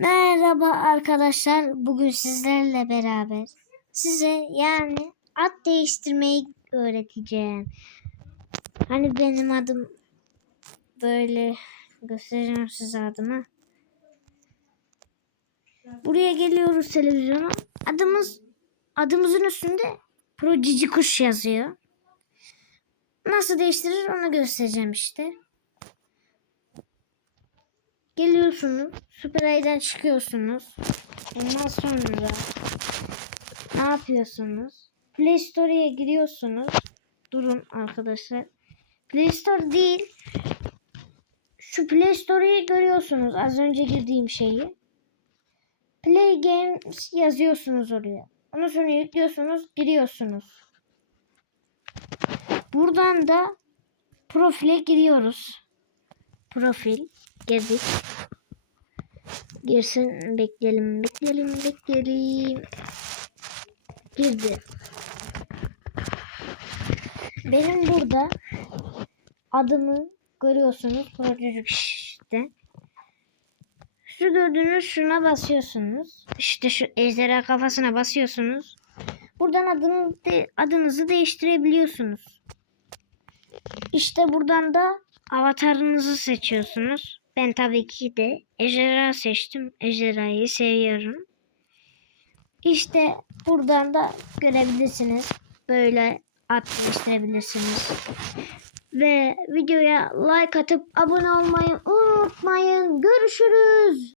Merhaba arkadaşlar. Bugün sizlerle beraber size yani ad değiştirmeyi öğreteceğim. Hani benim adım böyle göstereceğim size adımı. Buraya geliyoruz televizyona. Adımız adımızın üstünde Pro Cici Kuş yazıyor. Nasıl değiştirir onu göstereceğim işte. Geliyorsunuz. Süper Ay'dan çıkıyorsunuz. Ondan sonra ne yapıyorsunuz? Play Store'ya giriyorsunuz. Durun arkadaşlar. Play Store değil. Şu Play Store'yu görüyorsunuz. Az önce girdiğim şeyi. Play Games yazıyorsunuz oraya. Ondan sonra yüklüyorsunuz. Giriyorsunuz. Buradan da profile giriyoruz. Profil. Girdik. Girsin bekleyelim bekleyelim bekleyelim. Girdi. Benim burada adımı görüyorsunuz. Çocuk işte. Şu gördüğünüz şuna basıyorsunuz. İşte şu ejderha kafasına basıyorsunuz. Buradan adını adınızı değiştirebiliyorsunuz. İşte buradan da avatarınızı seçiyorsunuz. Ben tabii ki de ejderha seçtim. Ejderhayı seviyorum. İşte buradan da görebilirsiniz. Böyle at değiştirebilirsiniz. Ve videoya like atıp abone olmayı unutmayın. Görüşürüz.